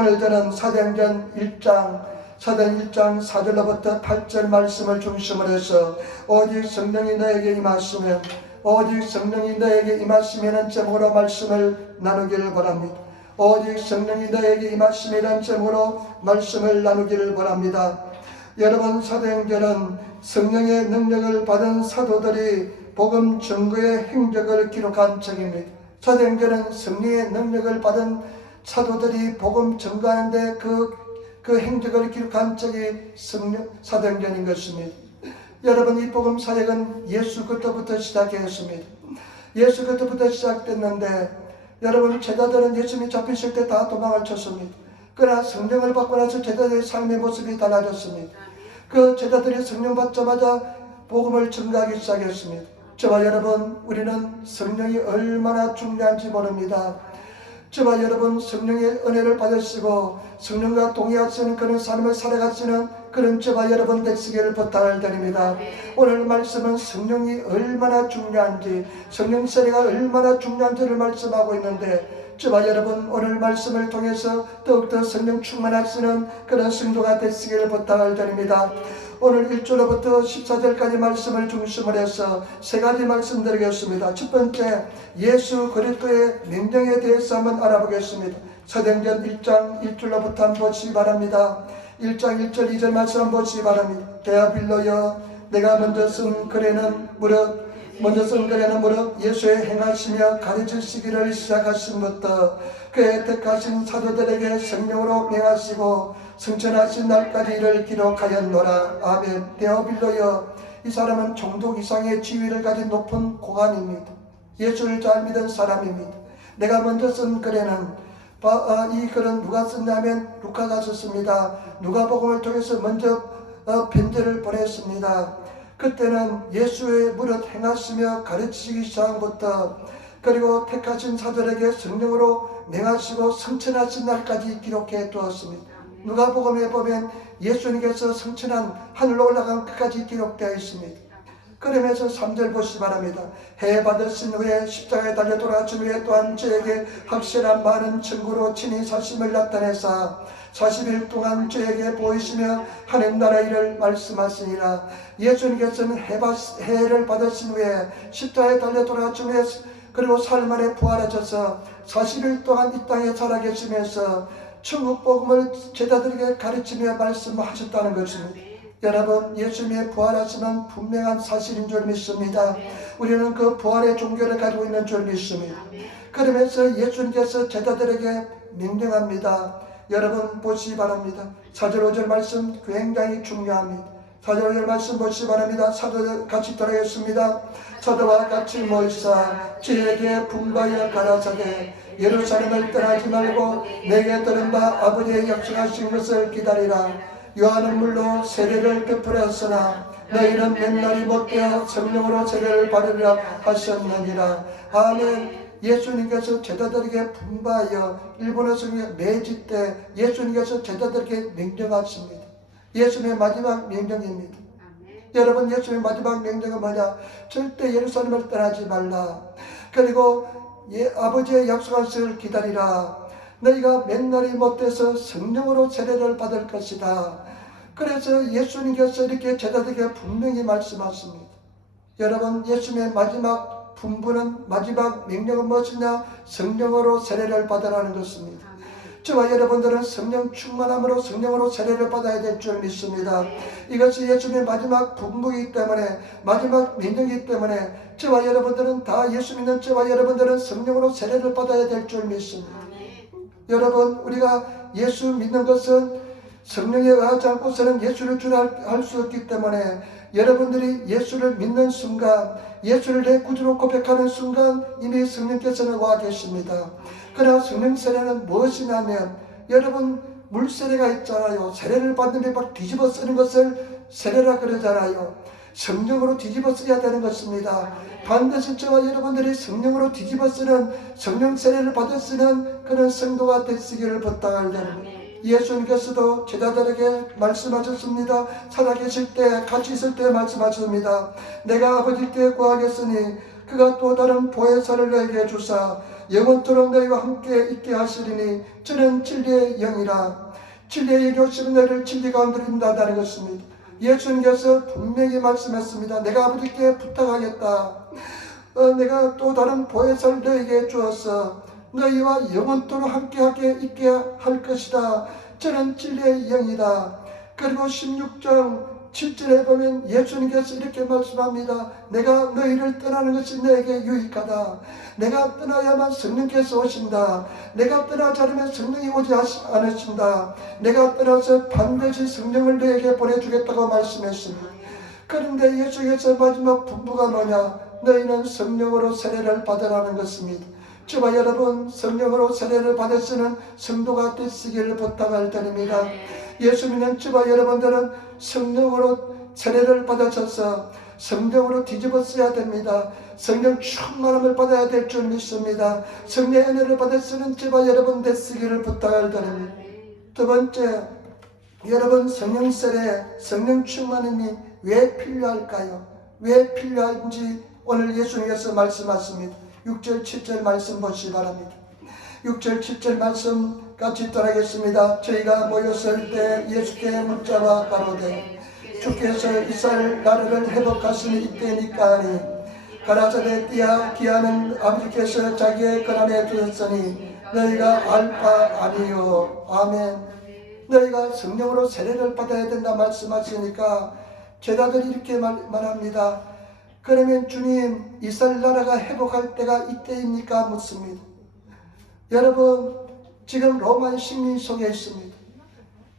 오늘 저는 사도행전 1장 4절로부터 8절 말씀을 중심으로 해서 오직 성령이 너에게 임하시면 제목으로 말씀을 나누기를 바랍니다. 오직 성령이 너에게 임하심이란 제목으로 말씀을 나누기를 바랍니다. 여러분, 사도행전은 성령의 능력을 받은 사도들이 복음 증거의 행적을 기록한 책입니다. 사도행전은 성령의 능력을 받은 사도들이 복음 증거하는데 그 행적을 기록한 책이 사도행전인 것입니다. 여러분, 이 복음 사역은 예수 그때부터 시작했습니다. 예수 그때부터 시작됐는데 여러분, 제자들은 예수님이 잡히실 때 다 도망을 쳤습니다. 그러나 성령을 받고 나서 제자들의 삶의 모습이 달라졌습니다. 그 제자들이 성령 받자마자 복음을 증거하기 시작했습니다. 저와 여러분, 우리는 성령이 얼마나 중요한지 모릅니다. 저와 여러분, 성령의 은혜를 받으시고 성령과 동의하시는 그런 삶을 살아가시는 그런 저와 여러분 되시기를 부탁을 드립니다. 오늘 말씀은 성령이 얼마나 중요한지, 성령 세례가 얼마나 중요한지를 말씀하고 있는데 저와 여러분, 오늘 말씀을 통해서 더욱더 성령 충만하시는 그런 성도가 되시기를 부탁을 드립니다. 오늘 1절로부터 14절까지 말씀을 중심으로 해서 세 가지 말씀드리겠습니다. 첫 번째, 예수 그리스도의 명령에 대해서 한번 알아보겠습니다. 사도행전 1장 1절로부터 한번 보시기 바랍니다. 1장 1절 2절 말씀 한번 보시기 바랍니다. 데아빌로여, 내가 먼저 쓴 글에는 무릇 예수의 행하시며 가르치시기를 시작하신부터 그의 택하신 사도들에게 성령으로 명하시고 승천하신 날까지 이를 기록하였노라. 아멘. 데아빌로여, 이 사람은 총독 이상의 지위를 가진 높은 고관입니다. 예수를 잘 믿은 사람입니다. 내가 먼저 쓴 글에는 이 글은 누가 썼냐면 루카가 썼습니다. 누가복음을 통해서 먼저 편지를 보냈습니다. 그때는 예수의 무릇 행하시며 가르치시기 시작부터 그리고 택하신 사도들에게 성령으로 명하시고 승천하신 날까지 기록해 두었습니다. 누가복음에 보면 예수님께서 승천한 하늘로 올라간 끝까지 기록되어 있습니다. 그러면서 3절 보시기 바랍니다. 해 받으신 후에 십자가에 달려 돌아가신 후에 또한 저에게 확실한 많은 증거로 친히 사심을 나타내사 40일 동안 저에게 보이시며 하는 나라 일을 말씀하시니라. 예수님께서는 해를 받으신 후에 십자가에 달려 돌아가신 후에 그리고 사흘 만에 부활하셔서 40일 동안 이 땅에 살아계시면서 천국 복음을 제자들에게 가르치며 말씀하셨다는 것입니다. 여러분, 예수님의 부활하심은 분명한 사실인 줄 믿습니다. 우리는 그 부활의 종교를 가지고 있는 줄 믿습니다. 그러면서 예수님께서 제자들에게 명령합니다. 여러분 보시기 바랍니다. 4절 5절 말씀 굉장히 중요합니다. 4절 5절 말씀 보시기 바랍니다. 사도들 같이 들어가겠습니다. 사도와 같이 모이사 저에게 분바여 가라사대 예루살렘을 떠나지 말고 내게 들은 바 아버지의 약속하신 것을 기다리라. 요한은 물로 세례를 베풀었으나 너희는 맨날이 못되어 성령으로 세례를 받으리라 하셨느니라. 아멘. 예수님께서 제자들에게 분바하여 일본어 성경 매지 때 예수님께서 제자들에게 명령하십니다. 예수님의 마지막 명령입니다. 여러분, 예수님의 마지막 명령은 뭐냐? 절대 예루살렘을 떠나지 말라. 그리고 아버지의 약속한 것을 기다리라. 너희가 맨날이 못돼서 성령으로 세례를 받을 것이다. 그래서 예수님께서 이렇게 제자들에게 분명히 말씀하십니다. 여러분, 예수님의 마지막 분부는, 마지막 명령은 무엇이냐? 성령으로 세례를 받으라는 것입니다. 저와 여러분들은 성령 충만함으로 성령으로 세례를 받아야 될 줄 믿습니다. 이것이 예수님의 마지막 분부이기 때문에, 마지막 명령이기 때문에 저와 여러분들은 다 예수 믿는 저와 여러분들은 성령으로 세례를 받아야 될 줄 믿습니다. 여러분, 우리가 예수 믿는 것은 성령에 의하지 않고서는 예수를 줄 알 수 없기 때문에 여러분들이 예수를 믿는 순간, 예수를 내 구주로 고백하는 순간 이미 성령께서는 와 계십니다. 그러나 성령 세례는 무엇이냐면, 여러분, 물세례가 있잖아요. 세례를 받는 데 뒤집어 쓰는 것을 세례라 그러잖아요. 성령으로 뒤집어 써야 되는 것입니다. 반드시 저와 여러분들이 성령으로 뒤집어 쓰는, 성령 세례를 받아 쓰는 그런 성도가 되시기를 부탁을 드립니다. 예수님께서도 제자들에게 말씀하셨습니다. 살아계실 때, 같이 있을 때 말씀하셨습니다. 내가 아버지께 구하겠으니 그가 또 다른 보혜사를 너에게 주사 영원토록 너희와 함께 있게 하시리니 저는 진리의 영이라. 진리의 교실은 너희를 진리 가운데로 인도한다는 것입니다. 예수님께서 분명히 말씀했습니다. 내가 아버지께 부탁하겠다. 내가 또 다른 보혜사를 너희에게 주어서 너희와 영원토록 함께하게 있게 할 것이다. 저는 진리의 영이다. 그리고 16장 7절에 보면 예수님께서 이렇게 말씀합니다. 내가 너희를 떠나는 것이 너에게 유익하다. 내가 떠나야만 성령께서 오신다. 내가 떠나지 않으면 성령이 오지 않으신다. 내가 떠나서 반드시 성령을 너에게 보내주겠다고 말씀했습니다. 그런데 예수께서 마지막 분부가 뭐냐? 너희는 성령으로 세례를 받으라는 것입니다. 저와 여러분, 성령으로 세례를 받으시는 성도가 되시기를 부탁을 드립니다. 예수 믿는 저와 여러분들은 성령으로 세례를 받으셔서 성령으로 뒤집어써야 됩니다. 성령 충만함을 받아야 될 줄 믿습니다. 성령의 은혜를 받으시는 저와 여러분 되시기를 부탁을 드립니다. 두 번째, 여러분 성령 세례, 성령 충만함이 왜 필요할까요? 왜 필요한지 오늘 예수님께서 말씀하십니다. 6절 7절 말씀 보시기 바랍니다. 6절 7절 말씀 같이 따라하겠습니다. 저희가 모였을 때 예수께 묻자와 가로되 주께서 이스라엘 나라를 회복하시니 이때니까 하니 가라사대 띠야 기하는 아버지께서 자기의 권한에 두셨으니 너희가 알 바 아니요. 아멘. 너희가 성령으로 세례를 받아야 된다 말씀하시니까 제자들이 이렇게 말합니다. 그러면 주님, 이스라엘 나라가 회복할 때가 이때입니까? 묻습니다. 여러분, 지금 로마 식민 속에 있습니다.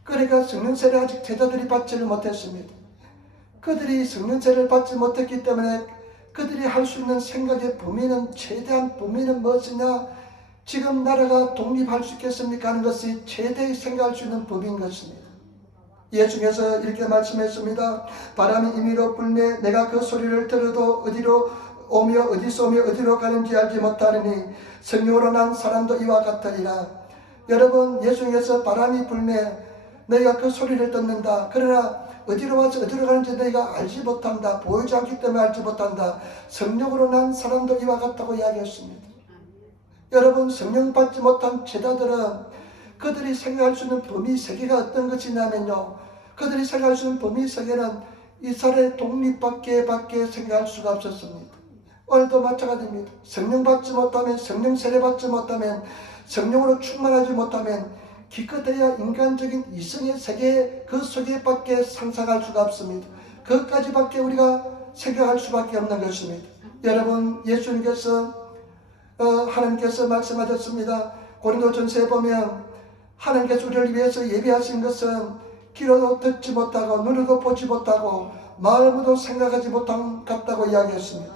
그러니까 성령세례 아직 제자들이 받지를 못했습니다. 그들이 성령세례를 받지 못했기 때문에 그들이 할 수 있는 생각의 범위는, 최대한 범위는 무엇이냐? 지금 나라가 독립할 수 있겠습니까? 하는 것이 최대의 생각할 수 있는 범위인 것입니다. 예수께서 이렇게 말씀했습니다. 바람이 임의로 불매 내가 그 소리를 들어도 어디로 오며 어디서 오며 어디로 가는지 알지 못하느니 성령으로 난 사람도 이와 같으리라. 여러분, 예수께서 바람이 불매 너희가 그 소리를 듣는다. 그러나 어디로 와서 어디로 가는지 너희가 알지 못한다. 보이지 않기 때문에 알지 못한다. 성령으로 난 사람도 이와 같다고 이야기했습니다. 여러분, 성령 받지 못한 제자들은 그들이 생각할 수 있는 범위 세계가 어떤 것이냐면요, 그들이 생각할 수 있는 범위 세계는 이스라엘 독립밖에 생각할 수가 없었습니다. 오늘도 마찬가지입니다. 성령 받지 못하면, 성령 세례 받지 못하면, 성령으로 충만하지 못하면 기껏해야 인간적인 이성의 세계 그 속에밖에 상상할 수가 없습니다. 그것까지밖에 우리가 생각할 수밖에 없는 것입니다. 여러분, 예수님께서 하나님께서 말씀하셨습니다. 고린도전서에 보면 하나님께서 우리를 위해서 예비하신 것은 귀로도 듣지 못하고 눈으로도 보지 못하고 마음으로도 생각하지 못한 같다고 이야기했습니다.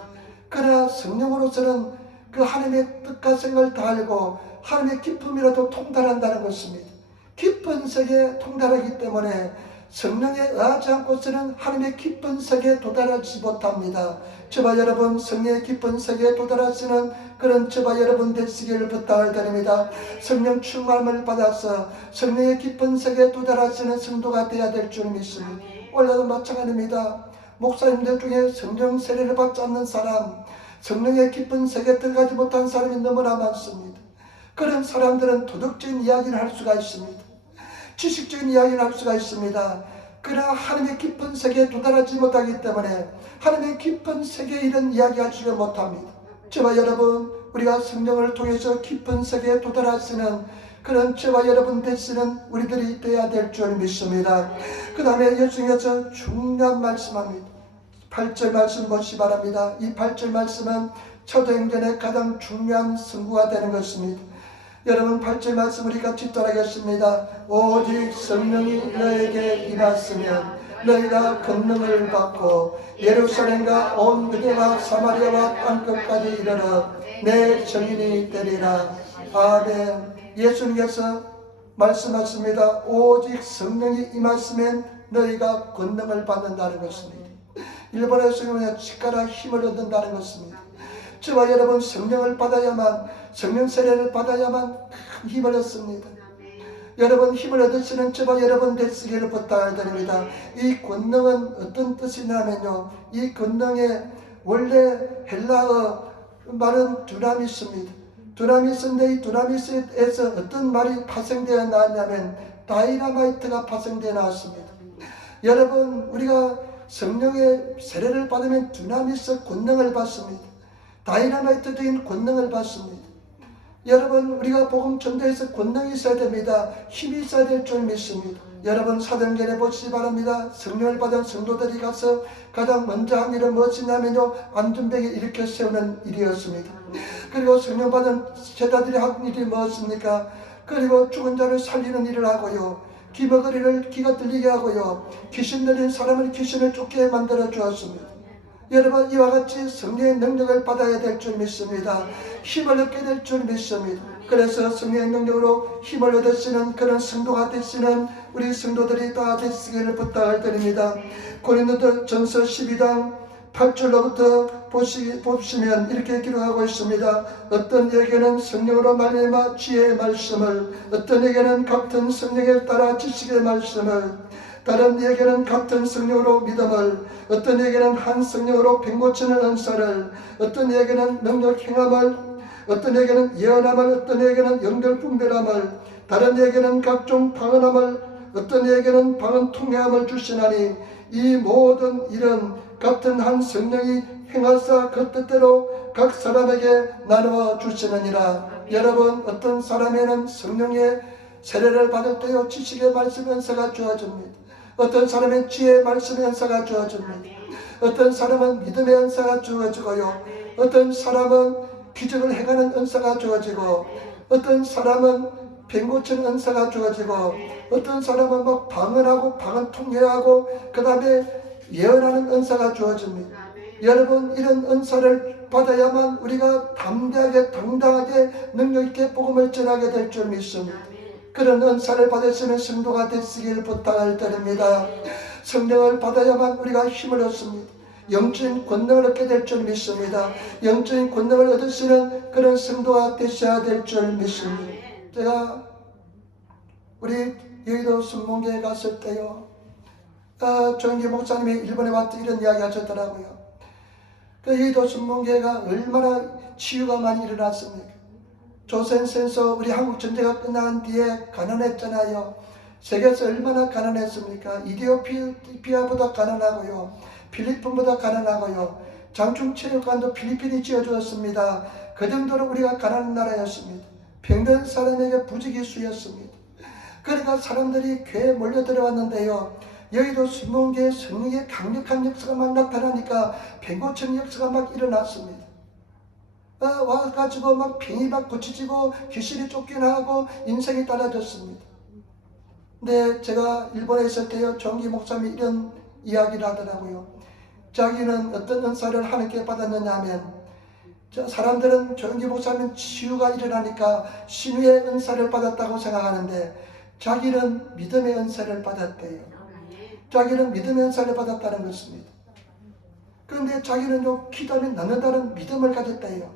그러나 성령으로서는 그 하나님의 뜻과 생각을 다 알고 하나님의 기쁨이라도 통달한다는 것입니다. 깊은 세계에 통달하기 때문에 성령에 의하지 않고서는 하나님의 깊은 세계에 도달하지 못합니다. 저와 여러분, 성령의 깊은 세계에 도달하시는 그런 저와 여러분 되시기를 부탁을 드립니다. 성령 충만함을 받아서 성령의 깊은 세계에 도달하시는 성도가 되어야 될 줄 믿습니다. 오늘도 마찬가지입니다. 목사님들 중에 성령 세례를 받지 않는 사람, 성령의 깊은 세계에 들어가지 못한 사람이 너무나 많습니다. 그런 사람들은 도덕적인 이야기를 할 수가 있습니다. 지식적인 이야기를 할 수가 있습니다. 그러나 하나님의 깊은 세계에 도달하지 못하기 때문에 하나님의 깊은 세계에 이런 이야기하지 못합니다. 저와 여러분, 우리가 성령을 통해서 깊은 세계에 도달하시는 그런 저와 여러분 되시는 우리들이 되어야 될 줄 믿습니다. 그 다음에 예수님께서 중요한 말씀합니다. 8절 말씀 보시기 바랍니다. 이 8절 말씀은 초대행전의 가장 중요한 선구가 되는 것입니다. 여러분, 8절 말씀 우리 같이 따라하겠습니다. 오직 성령이 너에게 임하시면 너희가 권능을 받고 예루살렘과 온 유대와 사마리아와 땅끝까지 이르러 내 증인이 되리라. 아멘. 예수님께서 말씀하십니다. 오직 성령이 임하시면 너희가 권능을 받는다는 것입니다. 일본에서 보면 치과라 힘을 얻는다는 것입니다. 저와 여러분, 성령을 받아야만, 성령 세례를 받아야만 큰 힘을 얻습니다. 여러분, 힘을 얻으시는 저와 여러분 되시기를 부탁을 드립니다. 이 권능은 어떤 뜻이냐면요, 이 권능의 원래 헬라어 말은 두나미스입니다. 두나미스인데 이 두나미스에서 어떤 말이 파생되어 나왔냐면 다이나마이트가 파생되어 나왔습니다. 여러분, 우리가 성령의 세례를 받으면 두나미스 권능을 받습니다. 다이나마이트적인 권능을 받습니다. 여러분, 우리가 복음 전도에서 권능이 있어야 됩니다. 힘이 있어야 될 줄 믿습니다. 여러분, 사도행전에 보시기 바랍니다. 성령을 받은 성도들이 가서 가장 먼저 한 일은 무엇이냐면요, 안전병에 일으켜 세우는 일이었습니다. 그리고 성령 받은 제자들이 한 일이 무엇입니까? 그리고 죽은 자를 살리는 일을 하고요, 기머거리를 귀가 들리게 하고요, 귀신 들린 사람을 귀신을 쫓게 만들어 주었습니다. 여러분, 이와 같이 성령의 능력을 받아야 될 줄 믿습니다. 힘을 얻게 될 줄 믿습니다. 그래서 성령의 능력으로 힘을 얻으시는 그런 성도가 되시는 우리 성도들이 다 되시기를 부탁을 드립니다. 고린도전서 12장 8절로부터 보시면 이렇게 기록하고 있습니다. 어떤 이에게는 성령으로 말미암아 지혜의 말씀을, 어떤 이에게는 같은 성령에 따라 지식의 말씀을, 다른 이에게는 같은 성령으로 믿음을, 어떤 이에게는 한 성령으로 병 고치는 은사를, 어떤 이에게는 능력 행함을, 어떤 이에게는 예언함을, 어떤 이에게는 영들 분별함을, 다른 이에게는 각종 방언함을, 어떤 이에게는 방언 통해함을 주시나니 이 모든 일은 같은 한 성령이 행하사 그 뜻대로 각 사람에게 나누어 주시느니라. 여러분, 어떤 사람에는 성령의 세례를 받을 때요 지식의 말씀 은사가 주어집니다. 어떤 사람은 지혜의 말씀의 은사가 주어집니다. 어떤 사람은 믿음의 은사가 주어지고요, 어떤 사람은 기적을 행하는 은사가 주어지고, 어떤 사람은 병 고치는 은사가 주어지고, 어떤 사람은 막 방언하고 방언 통해하고 그 다음에 예언하는 은사가 주어집니다. 여러분, 이런 은사를 받아야만 우리가 담대하게 당당하게 능력있게 복음을 전하게 될 줄 믿습니다. 그런 은사를 받으시는 성도가 되시길 부탁을 드립니다. 성령을 받아야만 우리가 힘을 얻습니다. 영적인 권능을 얻게 될 줄 믿습니다. 영적인 권능을 얻으시는 그런 성도가 되셔야 될 줄 믿습니다. 제가 우리 여의도 순몽교에 갔을 때요, 조영기 목사님이 일본에 왔다 이런 이야기 하셨더라고요. 그 여의도 순몽교회가 얼마나 치유가 많이 일어났습니까? 조선센서 우리 한국 전쟁가 끝난 뒤에 가난했잖아요. 세계에서 얼마나 가난했습니까? 이디오피아보다 가난하고요, 필리핀보다 가난하고요, 장충체육관도 필리핀이 지어주었습니다. 그 정도로 우리가 가난한 나라였습니다. 병든 사람에게 부지기수였습니다. 그러니까 사람들이 교회에 몰려들어왔는데요, 여의도 순몽교회 성령의 강력한 역사가 막 나타나니까 병 고치는 역사가 막 일어났습니다. 와가지고 막 병이 막 고쳐지고 귀신이 쫓겨나고 인생이 달라졌습니다. 근데 제가 일본에 있을 때요, 정기 목사님이 이런 이야기를 하더라고요. 자기는 어떤 은사를 하나님께 받았느냐 하면, 사람들은 정기 목사님 치유가 일어나니까 신유의 은사를 받았다고 생각하는데 자기는 믿음의 은사를 받았대요. 자기는 믿음의 은사를 받았다는 것입니다. 그런데 자기는 기도하면 낫는다는 믿음을 가졌대요.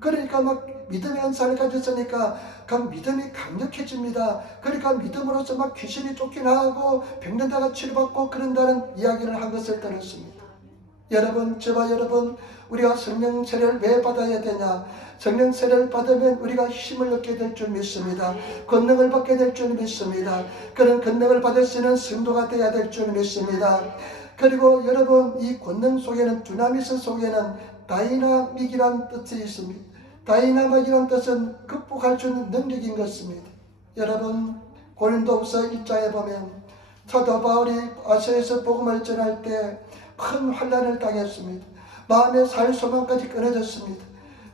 그러니까 막 믿음의 은사를 가졌으니까 그 믿음이 강력해집니다. 그러니까 믿음으로서 막 귀신이 쫓겨나고 병든 자가 치료받고 그런다는 이야기를 한 것을 들었습니다. 여러분, 저와 여러분, 우리가 성령 세례를 왜 받아야 되냐? 성령 세례를 받으면 우리가 힘을 얻게 될 줄 믿습니다. 권능을 받게 될 줄 믿습니다. 그런 권능을 받을 수 있는 성도가 되어야 될 줄 믿습니다. 그리고 여러분, 이 권능 속에는, 두나미스 속에는 다이나믹이라는 뜻이 있습니다. 다이나믹이라는 뜻은 극복할 수 있는 능력인 것입니다. 여러분, 고린도후서 1장에 보면 사도 바울이 아시아에서 복음을 전할 때 큰 환난을 당했습니다. 마음의 살 소망까지 끊어졌습니다.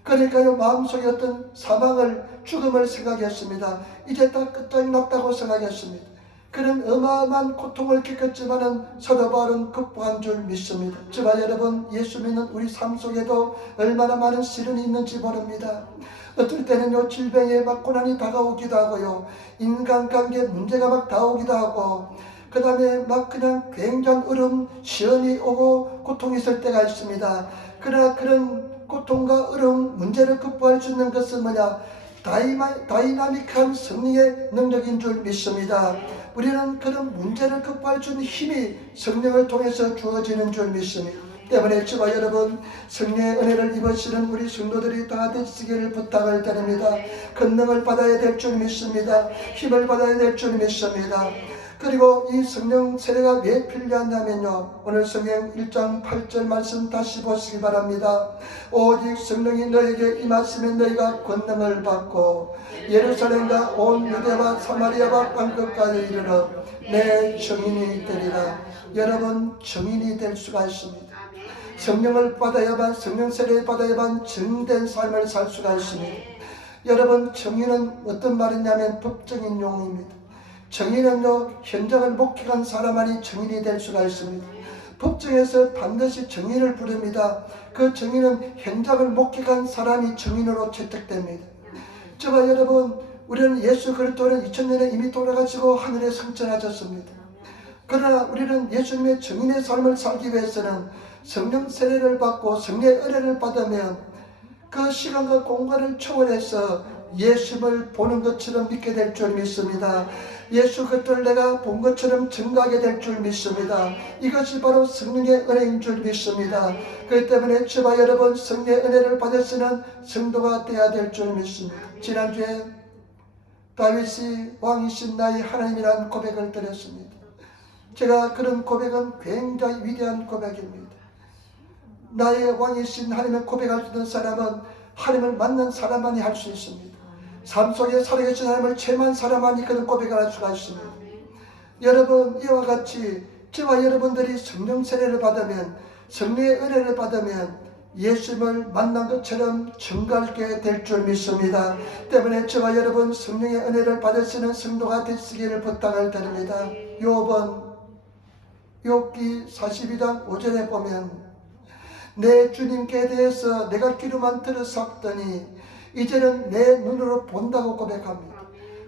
그러니까요, 마음속에 어떤 사망을, 죽음을 생각했습니다. 이제 다 끝장이 났다고 생각했습니다. 그런 어마어마한 고통을 겪었지만은 사도 바울은 극복한 줄 믿습니다. 저와 여러분, 예수 믿는 우리 삶 속에도 얼마나 많은 시련이 있는지 모릅니다. 어떨 때는요, 질병에 막 고난이 다가오기도 하고요, 인간관계 문제가 막 다가오기도 하고, 그 다음에 막 그냥 굉장한 어려움, 시험이 오고 고통이 있을 때가 있습니다. 그러나 그런 고통과 어려움, 문제를 극복할 수 있는 것은 뭐냐? 다이나믹한 성령의 능력인 줄 믿습니다. 우리는 그런 문제를 극복할 수 있는 힘이 성령을 통해서 주어지는 줄 믿습니다. 때문에 주와 여러분, 성령의 은혜를 입으시는 우리 성도들이 다 되시기를 부탁을 드립니다. 권능을 받아야 될 줄 믿습니다. 힘을 받아야 될 줄 믿습니다. 그리고 이 성령 세례가 왜 필요하냐면요, 오늘 성경 1장 8절 말씀 다시 보시기 바랍니다. 오직 성령이 너에게 임하시면 너희가 권능을 받고 예루살렘과 온 유대와 사마리아와 땅끝까지 이르러 내 증인이 되리라. 여러분, 증인이 될 수가 있습니다. 성령을 받아야만, 성령 세례를 받아야만 증된 삶을 살 수가 있습니다. 여러분, 증인은 어떤 말이냐면 법적인 용어입니다. 증인은요, 현장을 목격한 사람만이 증인이 될 수가 있습니다. 법정에서 반드시 증인을 부릅니다. 그 증인은 현장을 목격한 사람이 증인으로 채택됩니다. 저와 여러분, 우리는 예수 그리스도는 2000년에 이미 돌아가시고 하늘에 승천하셨습니다. 그러나 우리는 예수님의 증인의 삶을 살기 위해서는 성령 세례를 받고 성령의 은혜를 받으면 그 시간과 공간을 초월해서 예수를 보는 것처럼 믿게 될 줄 믿습니다. 예수 그리스도를 내가 본 것처럼 증거하게 될 줄 믿습니다. 이것이 바로 성령의 은혜인 줄 믿습니다. 그렇기 때문에 저와 여러분, 성령의 은혜를 받으시는 성도가 되어야 될 줄 믿습니다. 지난주에 다윗이 왕이신 나의 하나님이라는 고백을 드렸습니다. 제가 그런 고백은 굉장히 위대한 고백입니다. 나의 왕이신 하나님을 고백할 수 있는 사람은 하나님을 만난 사람만이 할 수 있습니다. 삶 속에 살아계신 하나님을 체험한 사람만이 그런 고백을 할 수가 있습니다. 여러분, 이와 같이 저와 여러분들이 성령 세례를 받으면, 성령의 은혜를 받으면 예수님을 만난 것처럼 증거하게 될 줄 믿습니다. 때문에 저와 여러분, 성령의 은혜를 받으시는 성도가 되시기를 부탁을 드립니다. 욥기 42장 5절에 보면 내 주님께 대해서 내가 귀로만 들었었더니 이제는 내 눈으로 본다고 고백합니다.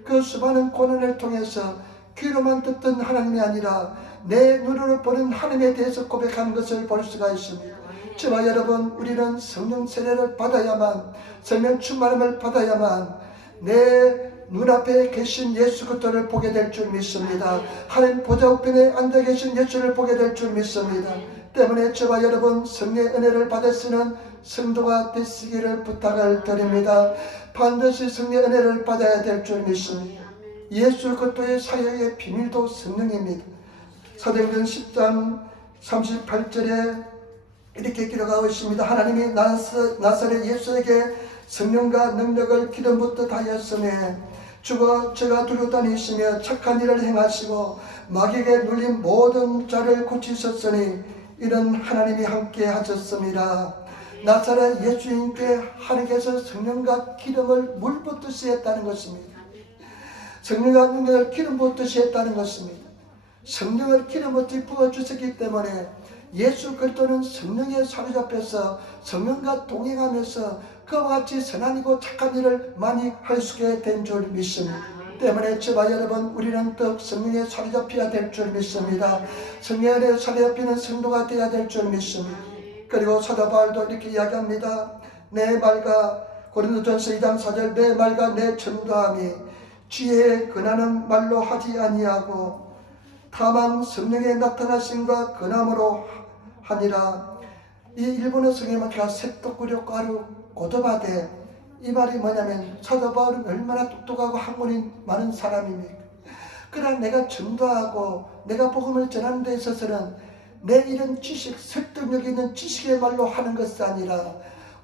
그 수많은 고난을 통해서 귀로만 듣던 하나님이 아니라 내 눈으로 보는 하나님에 대해서 고백하는 것을 볼 수가 있습니다. 저와 여러분, 우리는 성령 세례를 받아야만, 성령 충만함을 받아야만 내 눈앞에 계신 예수 그리스도를 보게 될 줄 믿습니다. 하나님 보좌 우편에 앉아 계신 예수를 보게 될 줄 믿습니다. 때문에 저와 여러분, 성령의 은혜를 받으시는 성도가 되시기를 부탁을 드립니다. 반드시 성령의 은혜를 받아야 될 줄 믿습니다. 예수 그리스도의 사역의 비밀도 성령입니다. 사도행전 10장 38절에 이렇게 기록하고 있습니다. 하나님이 나사렛 예수에게 성령과 능력을 기름부터 다하였으며 저가 두루 다니시며 착한 일을 행하시고 마귀에게 눌린 모든 자를 고치셨으니 이런 하나님이 함께 하셨습니다. 나사렛 예수님께 하나님께서 성령과 기름을 물 붓듯이 했다는 것입니다. 성령과 능력을 기름 붓듯이 했다는 것입니다. 성령을 기름 붓듯이 부어주셨기 때문에 예수 그리스도는 성령에 사로잡혀서 성령과 동행하면서 그와 같이 선한이고 착한 일을 많이 할 수 있게 된 줄 믿습니다. 때문에 저와 여러분, 우리는 더욱 성령에 사로잡혀야 될 줄 믿습니다. 성령에 사로잡히는 성도가 되어야 될 줄 믿습니다. 그리고 사도 바울도 이렇게 이야기합니다. 내 말과 고린도전서 2장 4절 내 말과 내 전도함이 지혜에 근하는 말로 하지 아니하고 다만 성령의 나타나심과 근함으로 하니라. 이 일본어 성경에 세토쿠력 가루 고도바데, 이 말이 뭐냐면 사도 바울은 얼마나 똑똑하고 학문이 많은 사람입니까? 그러나 내가 전도하고 내가 복음을 전하는 데 있어서는 내 이런 지식, 설득력 있는 지식의 말로 하는 것이 아니라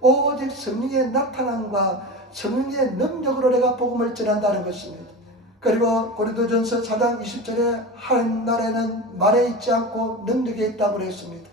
오직 성령의 나타남과 성령의 능력으로 내가 복음을 전한다는 것입니다. 그리고 고린도전서 4장 20절에 하나님 나라에는 말에 있지 않고 능력에 있다고 했습니다.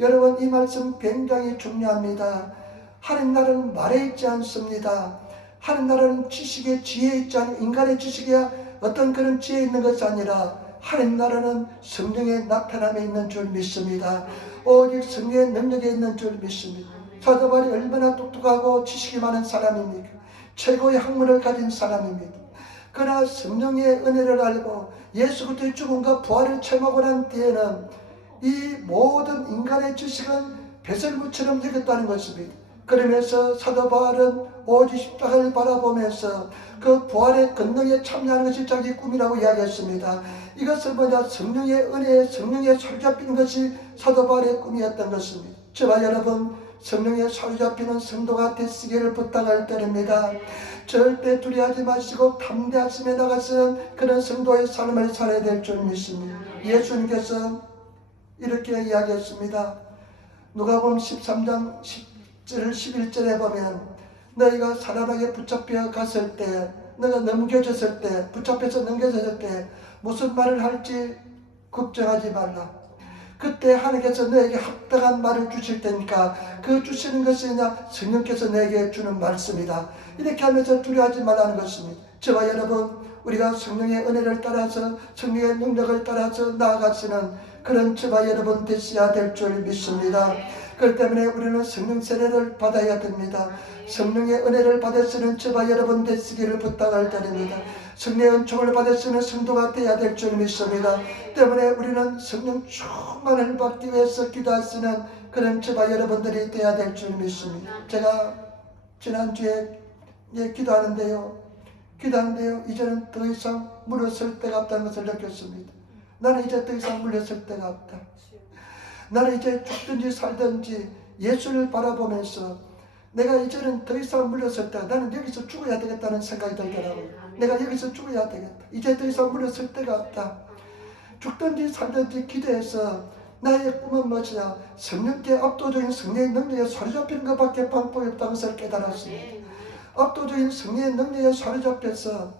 여러분, 이 말씀 굉장히 중요합니다. 하나님 나라는 말에 있지 않습니다. 하나님 나라는 지식에 지혜에 있지 않은 인간의 지식이야 어떤 그런 지혜에 있는 것이 아니라 하나님 나라는 성령의 나타남에 있는 줄 믿습니다. 오직 성령의 능력에 있는 줄 믿습니다. 사도 바울이 얼마나 똑똑하고 지식이 많은 사람입니까? 최고의 학문을 가진 사람입니다. 그러나 성령의 은혜를 알고 예수 그리스도의 죽음과 부활을 체험하고 난 뒤에는 이 모든 인간의 지식은 배설물처럼 여겼다는 것입니다. 그러면서 사도 바울은 오직 십자가를 바라보면서 그 부활의 권능에 참여하는 것이 자기 꿈이라고 이야기했습니다. 이것은 뭐냐? 성령의 은혜에 성령에 사로잡히는 것이 사도 바울의 꿈이었던 것입니다. 저와 여러분, 성령에 사로잡히는 성도가 되시기를 부탁할 때입니다. 절대 두려워하지 마시고 담대하심에 나가서는 그런 성도의 삶을 살아야 될 줄 믿습니다. 예수님께서 이렇게 이야기했습니다. 누가복음 13장 10절 11절에 보면 너희가 사람에게 붙잡혀 갔을 때, 너가 넘겨졌을 때, 붙잡혀서 넘겨졌을 때 무슨 말을 할지 걱정하지 말라. 그때 하나님께서 너에게 합당한 말을 주실 테니까 그 주시는 것이 성령께서 너에게 주는 말씀이다. 이렇게 하면서 두려워하지 말라는 것입니다. 저와 여러분, 우리가 성령의 은혜를 따라서 성령의 능력을 따라서 나아가시는 그런 저와 여러분 되셔야 될 줄 믿습니다. 그렇기 때문에 우리는 성령 세례를 받아야 됩니다. 성령의 은혜를 받으시는 저와 여러분 되시기를 부탁할 때입니다. 성령의 은총을 받으시는 성도가 되어야 될 줄 믿습니다. 때문에 우리는 성령 충만을 받기 위해서 기도하시는 그런 저와 여러분들이 되어야 될 줄 믿습니다. 제가 지난주에 기도하는데요, 이제는 더 이상 물러설 데가 없다는 것을 느꼈습니다. 나는 이제 더 이상 물러설 데가 없다. 나는 이제 죽든지 살든지 예수를 바라보면서 내가 이제는 더 이상 물러설 때가, 나는 여기서 죽어야 되겠다는 생각이 들더라고요. 내가 여기서 죽어야 되겠다. 이제 더 이상 물러설 데가 없다. 죽든지 살든지 기도해서 나의 꿈은 무엇이냐? 성령께 압도적인 성령의 능력에 사로잡히는 것밖에 방법이 없다는 것을 깨달았습니다. 압도적인 성령의 능력에 사로잡혀서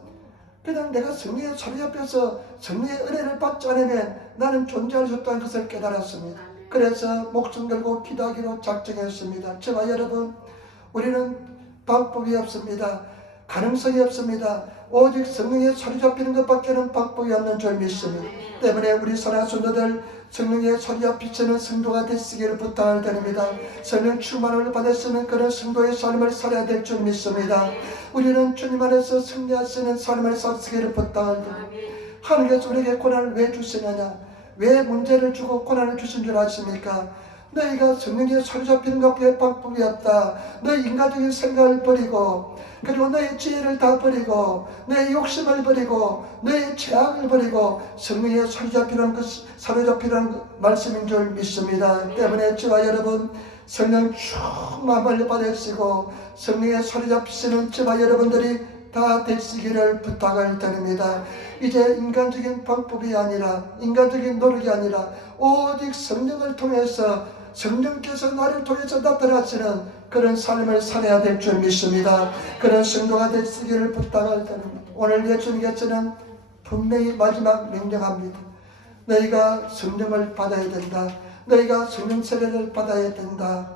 그냥 내가 성령에 사로잡혀서 성령의 은혜를 받지 않으면 나는 존재할 수 없다는 것을 깨달았습니다. 그래서 목숨 걸고 기도하기로 작정했습니다. 저와 여러분, 우리는 방법이 없습니다. 가능성이 없습니다. 오직 성령에 사로잡히는 것밖에는 방법이 없는 줄 믿습니다. 때문에 우리 사랑하는 성도들, 성령에 사로잡히시는 성도가 되시기를 부탁을 드립니다. 성령 충만을 받으시는 그런 성도의 삶을 살아야 될 줄 믿습니다. 우리는 주님 안에서 승리하시는 삶을 사시기를 부탁을 드립니다. 하나님께서 우리에게 고난을 왜 주시느냐? 왜 문제를 주고 고난을 주신 줄 아십니까? 너희가 성령에 사로잡히는 것밖에 방법이 없다. 너희 인간적인 생각을 버리고, 그리고 너의 지혜를 다 버리고, 너의 욕심을 버리고, 너의 죄악을 버리고 성령에 사로잡히는 말씀인 줄 믿습니다. 때문에 저와 여러분, 성령 충만을 받으시고 성령에 사로잡히시는 저와 여러분들이 다 되시기를 부탁을 드립니다. 이제 인간적인 방법이 아니라, 인간적인 노력이 아니라 오직 성령을 통해서, 성령께서 나를 통해서 나타나시는 그런 삶을 살아야 될 줄 믿습니다. 그런 성도가 되시기를 부탁을 드립니다. 오늘 예수님께서는 분명히 마지막 명령합니다. 너희가 성령을 받아야 된다. 너희가 성령 세례를 받아야 된다.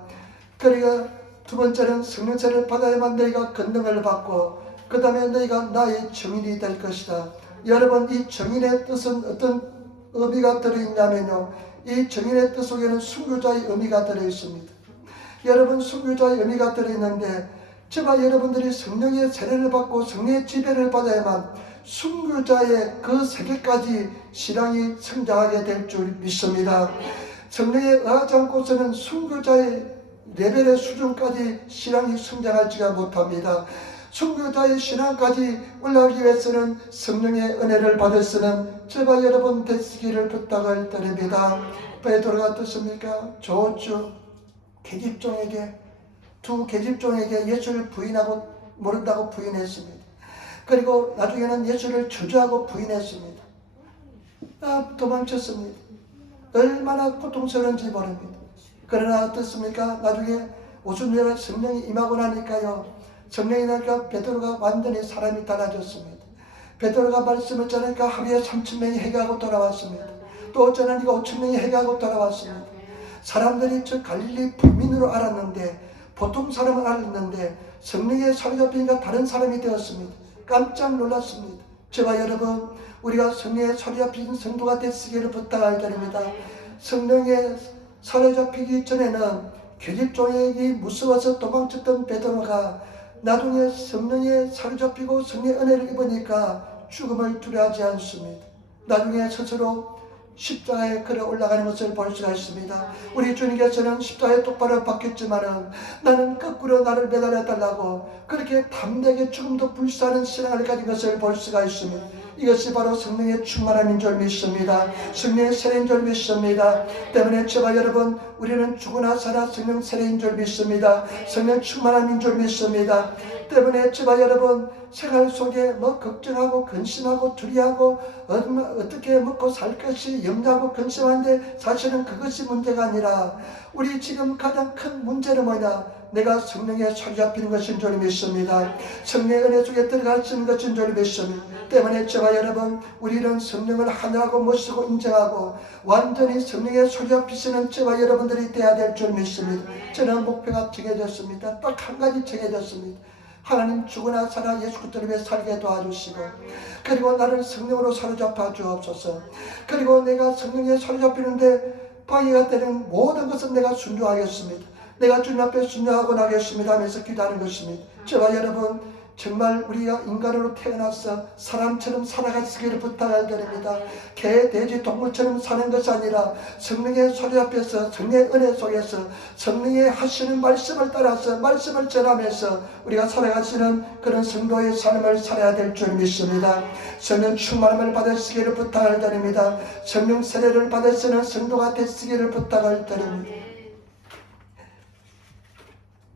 그러니까 두 번째는 성령 세례를 받아야만 너희가 권능을 받고, 그 다음에 너희가 나의 증인이 될 것이다. 여러분, 이 증인의 뜻은 어떤 의미가 들어있냐면요, 이 증인의 뜻 속에는 순교자의 의미가 들어있습니다. 여러분, 순교자의 의미가 들어있는데, 저와 여러분들이 성령의 세례를 받고 성령의 지배를 받아야만 순교자의 그 세계까지 신앙이 성장하게 될 줄 믿습니다. 성령에 의하지 않고서는 순교자의 레벨의 수준까지 신앙이 성장하지가 못합니다. 순교자의 신앙까지 올라가기 위해서는 성령의 은혜를 받을 수는 저와 여러분 되시기를 부탁을 드립니다. 베드로가 어떻습니까? 조주 계집종에게, 두 계집종에게 예수를 부인하고 모른다고 부인했습니다. 그리고 나중에는 예수를 저주하고 부인했습니다. 도망쳤습니다. 얼마나 고통스러운지 모릅니다. 그러나 어떻습니까? 나중에 오순절에 성령이 임하고 나니까요, 성령이 나니까 베드로가 완전히 사람이 달라졌습니다. 베드로가 말씀을 전하니까 하루에 3,000명이 회개하고 돌아왔습니다. 또 어쩌니까 5,000명이 회개하고 돌아왔습니다. 사람들이 저 갈릴리 불민으로 알았는데, 보통 사람을 알았는데 성령에 사로잡히니까 다른 사람이 되었습니다. 깜짝 놀랐습니다. 저와 여러분, 우리가 성령에 사로잡힌 성도가 되시기를 부탁을 드립니다. 성령에 사로잡히기 전에는 계집종에게 무서워서 도망쳤던 베드로가 나중에 성령에 사로잡히고 성령의 은혜를 입으니까 죽음을 두려워하지 않습니다. 나중에 스스로 십자가에 걸어 올라가는 것을 볼 수가 있습니다. 우리 주님께서는 십자가에 똑바로 박혔지만은 나는 거꾸로 나를 매달려 달라고 그렇게 담대하게 죽음도 불사하는 신앙을 가진 것을 볼 수가 있습니다. 이것이 바로 성령의 충만함인 줄 믿습니다. 성령의 세례인 줄 믿습니다. 때문에 제발 여러분, 우리는 죽으나 살아 성령 세례인 줄 믿습니다. 성령 충만함인 줄 믿습니다. 때문에 제발 여러분, 생활 속에 뭐 걱정하고 근심하고 두려워하고 어떻게 먹고 살 것이 염려하고 근심한데 사실은 그것이 문제가 아니라 우리 지금 가장 큰 문제는 뭐냐? 내가 성령에 사로잡히는 것인 줄 믿습니다. 성령의 은혜 속에 들어갈 수 있는 것인 줄 믿습니다. 때문에 제가 여러분, 우리는 성령을 하나하고 모시고 인정하고 완전히 성령에 사로잡히시는 저와 여러분들이 되어야 될 줄 믿습니다. 저는 목표가 정해졌습니다. 딱 한 가지 정해졌습니다. 하나님 죽으나 살아 예수 그리스도를 위해 살게 도와주시고, 그리고 나를 성령으로 사로잡아 주옵소서. 그리고 내가 성령에 사로잡히는데 방해가 되는 모든 것은 내가 순종하겠습니다. 내가 주님 앞에 순종하고 나겠습니다 하면서 기도하는 것입니다. 저와 여러분, 정말 우리가 인간으로 태어나서 사람처럼 살아가시기를 부탁을 드립니다. 개, 돼지, 동물처럼 사는 것이 아니라 성령의 소리 앞에서, 성령의 은혜 속에서 성령의 하시는 말씀을 따라서 말씀을 전하면서 우리가 살아가시는 그런 성도의 삶을 살아야 될 줄 믿습니다. 성령 충만함을 받으시기를 부탁을 드립니다. 성령 세례를 받으시는 성도가 되시기를 부탁을 드립니다.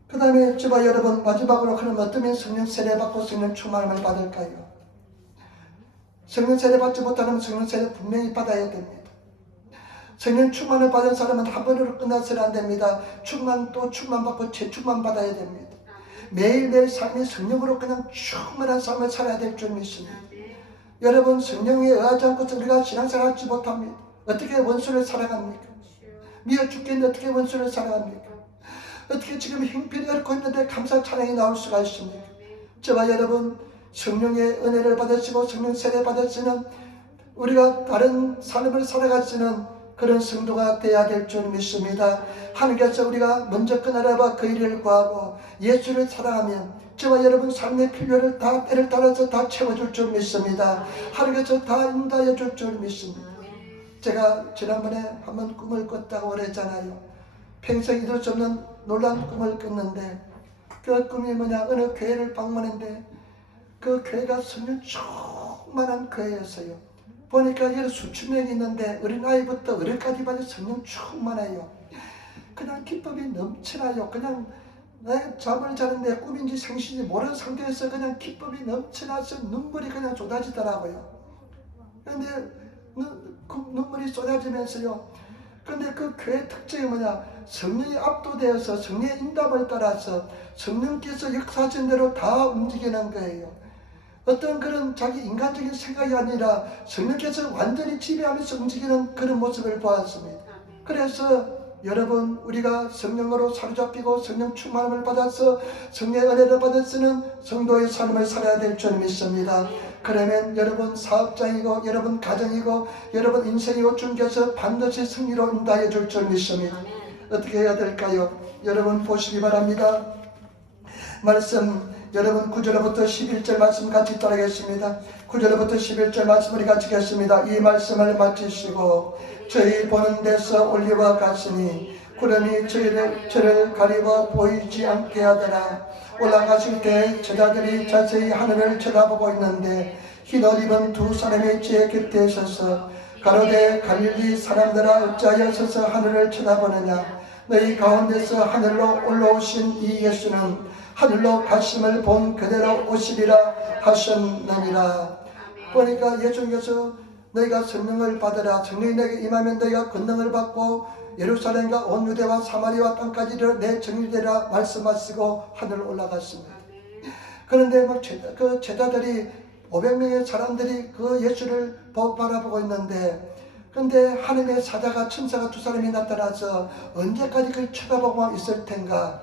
그 다음에 저와 여러분, 마지막으로 그럼 어떠면 성령 세례 받고 성령 충만함을 받을까요? 성령 세례 받지 못하면 성령 세례 분명히 받아야 됩니다. 성령 충만을 받은 사람은 한 번으로 끝나서는 안 됩니다. 충만 또 충만 받고 재충만 받아야 됩니다. 매일매일 삶이 성령으로 그냥 충만한 삶을 살아야 될 줄 믿습니다. 여러분, 성령에 의하지 않고서 우리가 신앙생활 하지 못합니다. 어떻게 원수를 사랑합니까? 미워 죽겠는데 어떻게 원수를 사랑합니까? 어떻게 지금 형편이 앓고 있는데 감사 찬양이 나올 수가 있습니까? 저와 여러분, 성령의 은혜를 받으시고 성령 세례 받으시는 우리가 다른 삶을 살아가시는 그런 성도가 되어야 될 줄 믿습니다. 하나님께서 우리가 먼저 그 나라와 그 일을 구하고 예수를 사랑하면 저와 여러분 삶의 필요를 다 때를 따라서 다 채워줄 줄 믿습니다. 하나님께서 다 인도해 줄 줄 믿습니다. 제가 지난번에 한번 꿈을 꿨다고 그랬잖아요. 평생 이룰 수 없는 놀라운 꿈을 꿨는데 그 꿈이 뭐냐, 어느 교회를 방문했는데 그 교회가 성령 충만한 교회였어요. 보니까 여기 수천 명이 있는데 어린아이부터 어른까지 봐도 성령 충만해요. 그냥 기쁨이 넘치나요. 그냥 내 잠을 자는데 꿈인지 생신인지 모르는 상태에서 그냥 기쁨이 넘쳐나서 눈물이 그냥 쏟아지더라고요. 그런데 눈물이 쏟아지면서요. 근데 그 교회 특징이 뭐냐? 성령이 압도되어서 성령의 인답을 따라서 성령께서 역사하신 대로 다 움직이는 거예요. 어떤 그런 자기 인간적인 생각이 아니라 성령께서 완전히 지배하면서 움직이는 그런 모습을 보았습니다. 그래서 여러분, 우리가 성령으로 사로잡히고 성령 충만함을 받아서 성령의 은혜를 받아 쓰는 성도의 삶을 살아야 될 줄 믿습니다. 그러면 여러분 사업장이고 여러분 가정이고 여러분 인생이고 주님께서 반드시 승리로 인도해 줄 줄 믿습니다. 어떻게 해야 될까요? 여러분 보시기 바랍니다. 말씀, 여러분 9절부터 11절 말씀 같이 따르겠습니다. 9절부터 11절 말씀 우리 같이 읽겠습니다. 이 말씀을 마치시고 저희 보는 데서 올리와 갔으니 구름이 저를 가리워 보이지 않게 하더라. 올라가실 때 제자들이 자세히 하늘을 쳐다보고 있는데 흰옷 입은 두 사람이 제 곁에 서서 가로되 갈릴리 사람들아 어찌하여 서서 하늘을 쳐다보느냐. 너희 가운데서 하늘로 올라오신 이 예수는 하늘로 가심을 본 그대로 오시리라 하셨느니라. 보니까 예수님께서 너희가 성령을 받으라. 성령이 내게 임하면 너희가 권능을 받고 예루살렘과 온 유대와 사마리아 땅까지 내 정리되라 말씀하시고 하늘로 올라갔습니다. 그런데 막 그 제자들이 500명의 사람들이 그 예수를 바라보고 있는데, 그런데 하나님의 사자가 천사가 두 사람이 나타나서 언제까지 그를 쳐다보고만 있을 텐가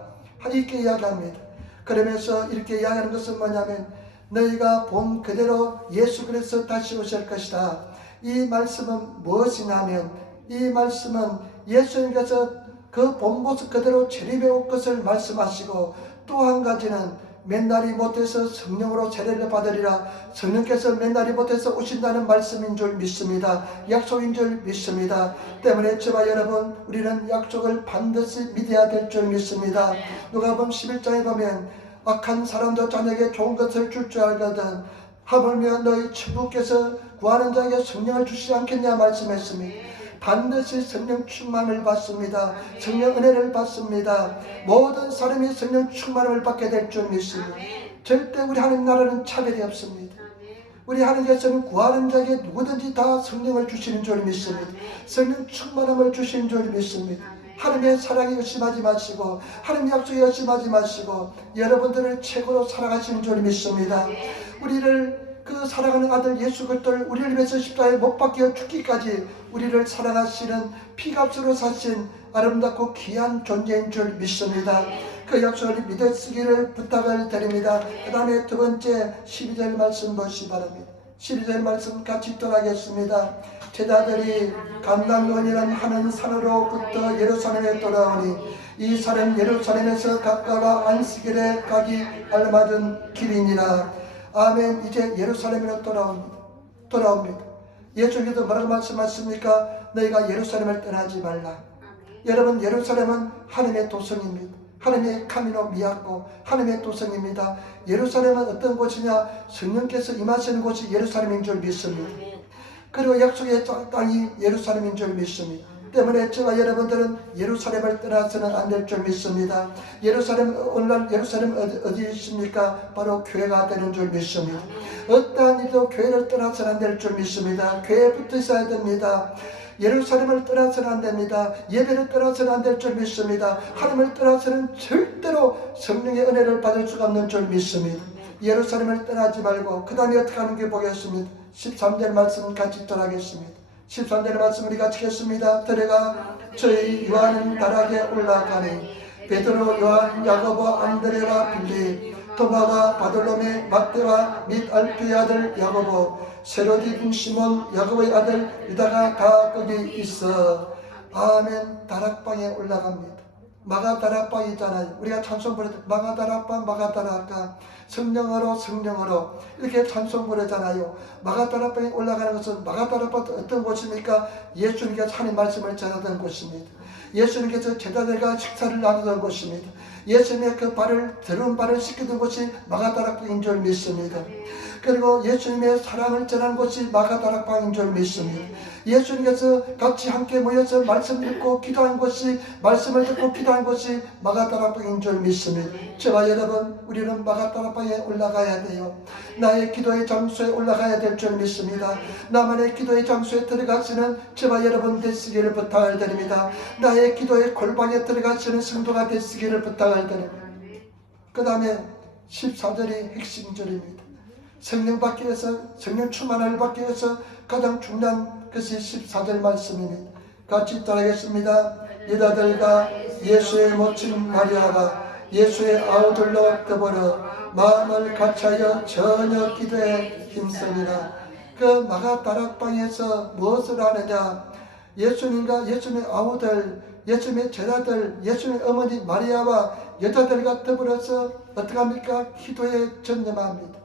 이렇게 이야기합니다. 그러면서 이렇게 이야기하는 것은 뭐냐면 너희가 본 그대로 예수 그리스도 다시 오실 것이다. 이 말씀은 무엇이냐면 이 말씀은 예수님께서 그 본 모습 그대로 재림해 올 것을 말씀하시고, 또 한 가지는 맨날이 못해서 성령으로 세례를 받으리라. 성령께서 맨날이 못해서 오신다는 말씀인 줄 믿습니다. 약속인 줄 믿습니다. 때문에 저와 여러분, 우리는 약속을 반드시 믿어야 될 줄 믿습니다. 누가복음 11장에 보면 악한 사람도 자녀에게 좋은 것을 줄 줄 알거든 하물며 너희 천부께서 구하는 자에게 성령을 주시지 않겠냐 말씀했습니다. 반드시 성령 충만을 받습니다. 성령 은혜를 받습니다. 모든 사람이 성령 충만을 받게 될 줄 믿습니다. 절대 우리 하나님 나라는 차별이 없습니다. 우리 하나님께서는 구하는 자에게 누구든지 다 성령을 주시는 줄 믿습니다. 성령 충만함을 주시는 줄 믿습니다. 하나님의 사랑에 의심하지 마시고 하나님의 약속에 의심하지 마시고 여러분들을 최고로 사랑하시는 줄 믿습니다. 우리를 그 사랑하는 아들 예수 그리스도를 우리를 위해서 십자가에 못 박혀 죽기까지 우리를 사랑하시는 피값으로 사신 아름답고 귀한 존재인 줄 믿습니다. 그 약속을 믿으시기를 부탁을 드립니다. 그 다음에 두 번째 12절 말씀 보시기 바랍니다. 12절 말씀 같이 읽도록하겠습니다. 제자들이 감당원이란 하는 산으로부터 예루살렘에 돌아오니 이 산은 예루살렘에서 가까워 안식일에 가기 알맞은 길이니라. 아멘. 이제 예루살렘으로 돌아옵니다. 예수님께서 뭐라고 말씀하십니까? 너희가 예루살렘을 떠나지 말라. 여러분, 예루살렘은 하나님의 도성입니다. 하나님의 카미노 미약고 하나님의 도성입니다. 예루살렘은 어떤 곳이냐? 성령께서 임하시는 곳이 예루살렘인 줄 믿습니다. 그리고 약속의 땅이 예루살렘인 줄 믿습니다. 때문에 저와 여러분들은 예루살렘을 떠나서는 안 될 줄 믿습니다. 오늘날 예루살렘 어디 있습니까? 바로 교회가 되는 줄 믿습니다. 어떠한 일도 교회를 떠나서는 안 될 줄 믿습니다. 교회에 붙어 있어야 됩니다. 예루살렘을 떠나서는 안 됩니다. 예배를 떠나서는 안 될 줄 믿습니다. 하나님을 떠나서는 절대로 성령의 은혜를 받을 수가 없는 줄 믿습니다. 예루살렘을 떠나지 말고 그 다음에 어떻게 하는 게 보겠습니다. 13절 말씀 같이 읽도록 하겠습니다. 13절 말씀 우리 같이 읽겠습니다. 들어가 저희 요한 다락에 올라가니 베드로, 요한, 야고보, 안드레와 빌립, 토마와 바돌로메, 막대와 및 알피의 아들 야고보, 세로디군 시몬, 야고보의 아들 유다가 다 거기 있어. 아멘. 다락방에 올라갑니다. 마가 다락방 있잖아요. 우리가 찬송 부르죠. 마가 다락방, 마가 다락방. 성령으로 이렇게 찬송 부르잖아요. 마가 다락방에 올라가는 것은 마가 다락방 어떤 곳입니까? 예수님께서 하나님 말씀을 전하던 곳입니다. 예수님께서 제자들과 식사를 나누던 곳입니다. 예수님의 그 발을 더러운 발을 씻기던 곳이 마가 다락방인 줄 믿습니다. 그리고 예수님의 사랑을 전하는 곳이 마가 다락방인 줄 믿습니다. 예수님께서 같이 함께 모여서 말씀 듣고 기도한 곳이 말씀을 듣고 기도한 곳이 마가 다락방인 줄 믿습니다. 저와 여러분, 우리는 마가 다락방에 올라가야 돼요. 나의 기도의 장소에 올라가야 될 줄 믿습니다. 나만의 기도의 장소에 들어가시는 저와 여러분 되시기를 부탁을 드립니다. 나의 기도의 골방에 들어가시는 성도가 되시기를 부탁을 드립니다. 그 다음에 14절이 핵심 절입니다. 성령 받기 위해서, 성령 충만을 받기 위해서 가장 중요한 것이 14절 말씀입니다. 같이 따라하겠습니다. 여자들과 예수의 모친 마리아가 예수의 아우들로 더불어 마음을 같이하여 전혀 기도에 힘쓰니라. 그 마가 다락방에서 무엇을 하느냐? 예수님과 예수님의 아우들, 예수님의 제자들, 예수님의 어머니 마리아와 여자들과 더불어서 어떻게 합니까? 기도에 전념합니다.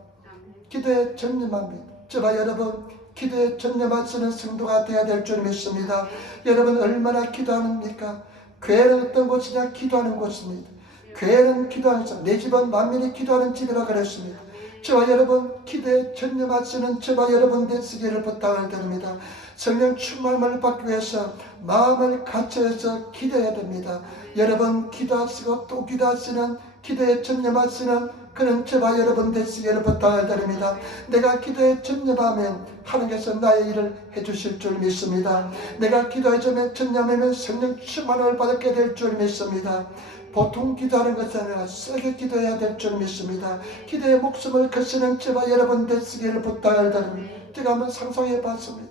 기도에 전념합니다. 저와 여러분, 기도에 전념하시는 성도가 되어야 될 줄 믿습니다. 여러분 얼마나 기도합니까? 교회는 어떤 곳이냐? 기도하는 곳입니다. 교회는 기도하는 곳, 내 집은 만민이 기도하는 집이라 그랬습니다. 저와 여러분 기도에 전념하시는 저와 여러분 되시기를 부탁을 드립니다. 성령 충만함을 받기 위해서 마음을 갖춰서 기도해야 됩니다. 여러분 기도하시고 또 기도하시는 기도에 전념하시는 그런 저와 여러분 되시기를 부탁을 드립니다. 내가 기도에 전념하면 하나님께서 나의 일을 해주실 줄 믿습니다. 내가 기도에 전념하면 성령 충만함을 받게 될 줄 믿습니다. 보통 기도하는 것이 아니라 세게 기도해야 될 줄 믿습니다. 기도의 목숨을 거시는 저와 여러분 되시기를 부탁을 드립니다. 제가 한번 상상해 봤습니다.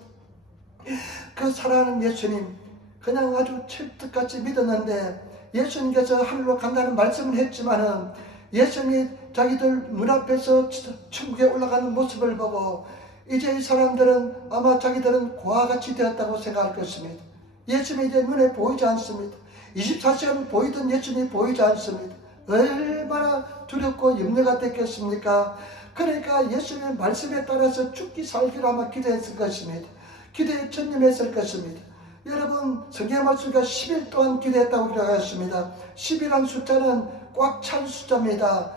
그 사랑하는 예수님, 그냥 아주 칠떡같이 믿었는데 예수님께서 하늘로 간다는 말씀을 했지만은 예수님이 자기들 눈앞에서 천국에 올라가는 모습을 보고 이제 이 사람들은 아마 자기들은 고아같이 되었다고 생각할 것입니다. 예수님이 이제 눈에 보이지 않습니다. 24시간 보이던 예수님이 보이지 않습니다. 얼마나 두렵고 염려가 됐겠습니까? 그러니까 예수님의 말씀에 따라서 죽기 살기를 아마 기도했을 것입니다. 기도에 전념했을 것입니다. 여러분, 성경 말씀과 10일 동안 기도했다고 기록하였습니다. 10이란 숫자는 꽉 찬 숫자입니다.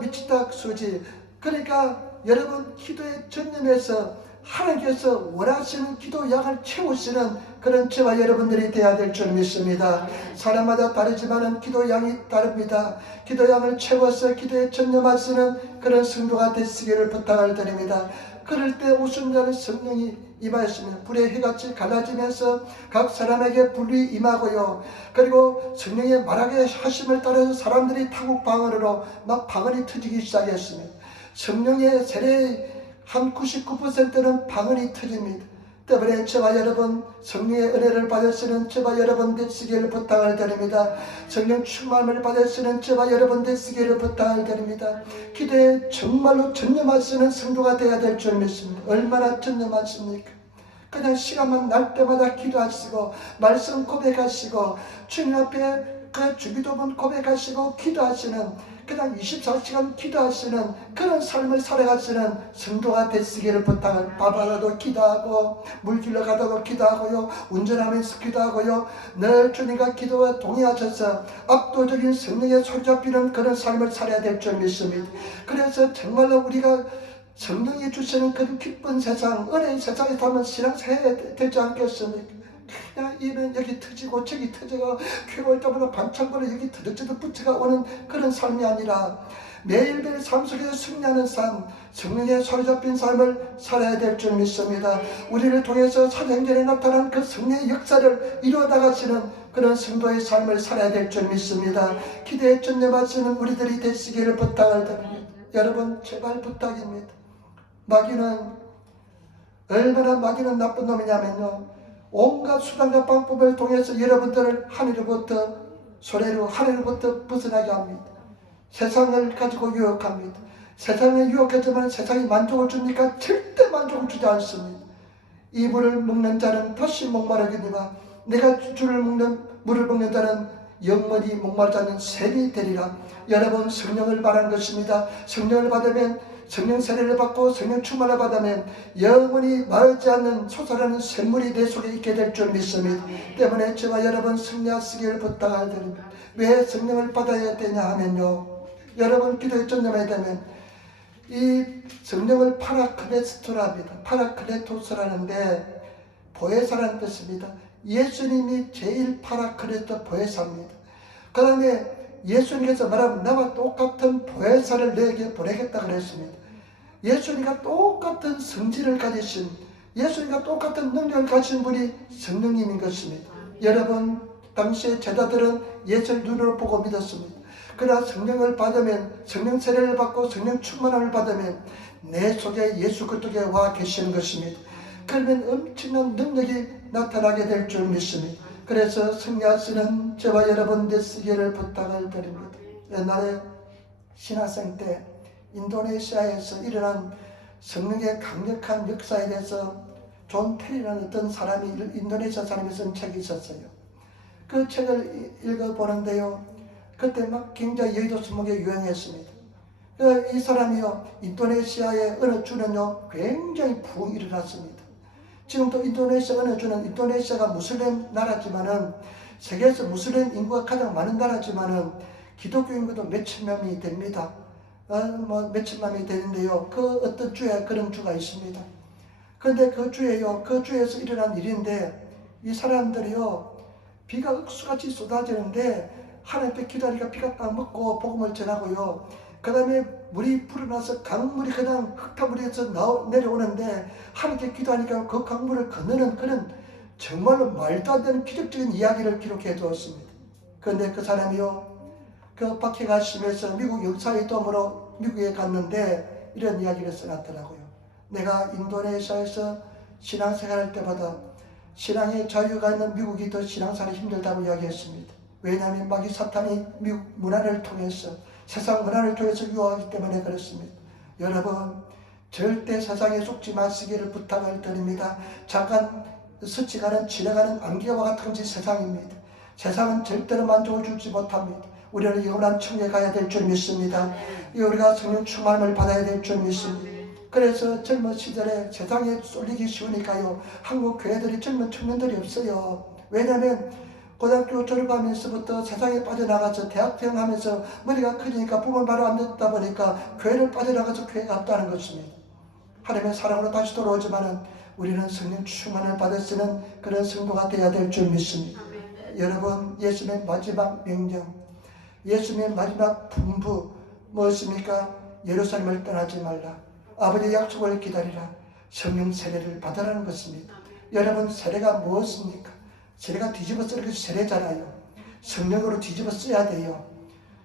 미치다 수지. 그러니까 여러분, 기도에 전념해서 하나님께서 원하시는 기도 양을 채우시는 그런 저와 여러분들이 되어야 될 줄 믿습니다. 사람마다 다르지만 기도 양이 다릅니다. 기도 양을 채워서 기도에 전념하시는 그런 성도가 되시기를 부탁을 드립니다. 그럴 때 오순절에 성령이 임하였습니다. 불의 해같이 갈라지면서 각 사람에게 불이 임하고요. 그리고 성령의 말하게 하심을 따라서 사람들이 타국 방언으로 막 방언이 터지기 시작했습니다. 성령의 세례의 한 99%는 방언이 터집니다. 때문에 저와 여러분 성령의 은혜를 받으시는 저와 여러분 되시기를 부탁을 드립니다. 성령 충만을 받으시는 저와 여러분 되시기를 부탁을 드립니다. 기도에 정말로 전념하시는 성도가 되어야 될 줄 믿습니다. 얼마나 전념하십니까? 그냥 시간만 날 때마다 기도하시고 말씀 고백하시고 주님 앞에 그 주기도문 고백하시고 기도하시는 그냥 24시간 기도하시는 그런 삶을 살아가시는 성도가 되시기를 부탁을. 바다도 기도하고 물길로 가다도 기도하고요, 운전하면서 기도하고요, 늘 주님과 기도와 동의하셔서 압도적인 성령의 손잡히는 그런 삶을 살아야 될 줄 믿습니다. 그래서 정말로 우리가 성령이 주시는 그런 기쁜 세상, 은혜의 세상에 살면 신앙생활이 되지 않겠습니까? 그냥 이면 여기 터지고 저기 터지고 괴로울 때마다 반창고로 여기 터득저득 부처가 오는 그런 삶이 아니라 매일매일 삶 속에서 승리하는 삶, 성령의 사로잡힌 삶을 살아야 될 줄 믿습니다. 우리를 통해서 사도행전에 나타난 그 성령의 역사를 이루어 나가시는 그런 성도의 삶을 살아야 될 줄 믿습니다. 기대에 전념하시는 우리들이 되시기를 부탁을 드립니다. 여러분 제발 부탁입니다. 마귀는 얼마나 마귀는 나쁜 놈이냐면요, 온갖 수단과 방법을 통해서 여러분들을 하늘로부터 소래로 하늘로부터 벗어나게 합니다. 세상을 가지고 유혹합니다. 세상에 유혹하지만 세상이 만족을 줍니까? 절대 만족을 주지 않습니다. 이 물을 먹는 자는 다시 목마르거니와 내가 주를 먹는 물을 먹는 자는 영원히 목마르지 않는 샘이 되리라. 여러분 성령을 말한 것입니다. 성령을 받으면 성령 세례를 받고 성령 충만을 받으면 영원히 마르지 않는 솟아나는 샘물이 내 속에 있게 될 줄 믿습니다. 때문에 저와 여러분 승리하시기를 부탁을 드립니다. 왜 성령을 받아야 되냐 하면요, 여러분 기도에 전념해야 되면 이 성령을 파라클레스토랍니다. 파라클레토스라는데 보혜사라는 뜻입니다. 예수님이 제일 파라클레토 보혜사입니다. 그 다음에 예수님께서 말하면 나와 똑같은 보혜사를 너에게 보내겠다 그랬습니다. 예수님과 똑같은 성질을 가지신, 예수님과 똑같은 능력을 가진 분이 성령님인 것입니다. 여러분 당시의 제자들은 예수를 눈으로 보고 믿었습니다. 그러나 성령을 받으면, 성령 세례를 받고 성령 충만함을 받으면 내 속에 예수 그리스도가 와 계시는 것입니다. 그러면 엄청난 능력이 나타나게 될 줄 믿습니다. 그래서 승리하시는 저와 여러분 되시기를 부탁을 드립니다. 옛날에 신학생 때 인도네시아에서 일어난 성령의 강력한 역사에 대해서 존 테리라는 어떤 사람이, 인도네시아 사람이 쓴 책이 있었어요. 그 책을 읽어보는데요, 그때 막 굉장히 여의도 순목에 유행했습니다. 이 사람이요, 인도네시아의 어느 주는요 굉장히 부흥이 일어났습니다. 지금도 인도네시아 어느 주는, 인도네시아가 무슬림 나라지만은 세계에서 무슬림 인구가 가장 많은 나라지만은 기독교 인구도 몇천 명이 됩니다. 몇천 명이 되는데요, 그 어떤 주에 그런 주가 있습니다. 그런데 그 주에요, 그 주에서 일어난 일인데 이 사람들이요 비가 흑수같이 쏟아지는데 하나님께 기도하니까 비가 딱 먹고 복음을 전하고요, 그 다음에 물이 불어나서 강물이 그냥 흙탕물에서 내려오는데 하나님께 기도하니까 그 강물을 건너는 그런 정말로 말도 안 되는 기적적인 이야기를 기록해 두었습니다. 그런데 그 사람이요, 그 밖에 가시면서 미국 역사의 도움으로 미국에 갔는데 이런 이야기를 써놨더라고요. 내가 인도네시아에서 신앙생활할 때마다 신앙의 자유가 있는 미국이 더 신앙생활이 힘들다고 이야기했습니다. 왜냐하면 마귀 사탄이 미국 문화를 통해서, 세상 문화를 통해서 유혹하기 때문에 그렇습니다. 여러분 절대 세상에 속지 마시기를 부탁을 드립니다. 잠깐 스치가는 지나가는 안개와 같은 것이 세상입니다. 세상은 절대로 만족을 주지 못합니다. 우리는 영원한 천국에 가야 될 줄 믿습니다. 우리가 성령 충만을 받아야 될 줄 믿습니다. 그래서 젊은 시절에 세상에 쏠리기 쉬우니까요, 한국 교회들이 젊은 청년들이 없어요. 왜냐하면 고등학교 졸업하면서부터 세상에 빠져나가서 대학생 하면서 머리가 크니까 부모 바로 안 듣다 보니까 교회를 빠져나가서 교회가 없다는 것입니다. 하나님의 사랑으로 다시 돌아오지만은 우리는 성령 충만을 받을 수 있는 그런 성도가 되어야 될 줄 믿습니다. 여러분, 예수님의 마지막 명령, 예수님의 마지막 분부 무엇입니까? 예루살렘을 떠나지 말라. 아버지의 약속을 기다리라. 성령 세례를 받으라는 것입니다. 여러분, 세례가 무엇입니까? 세례가 뒤집어 쓰는 것이 세례잖아요. 성령으로 뒤집어 써야 돼요.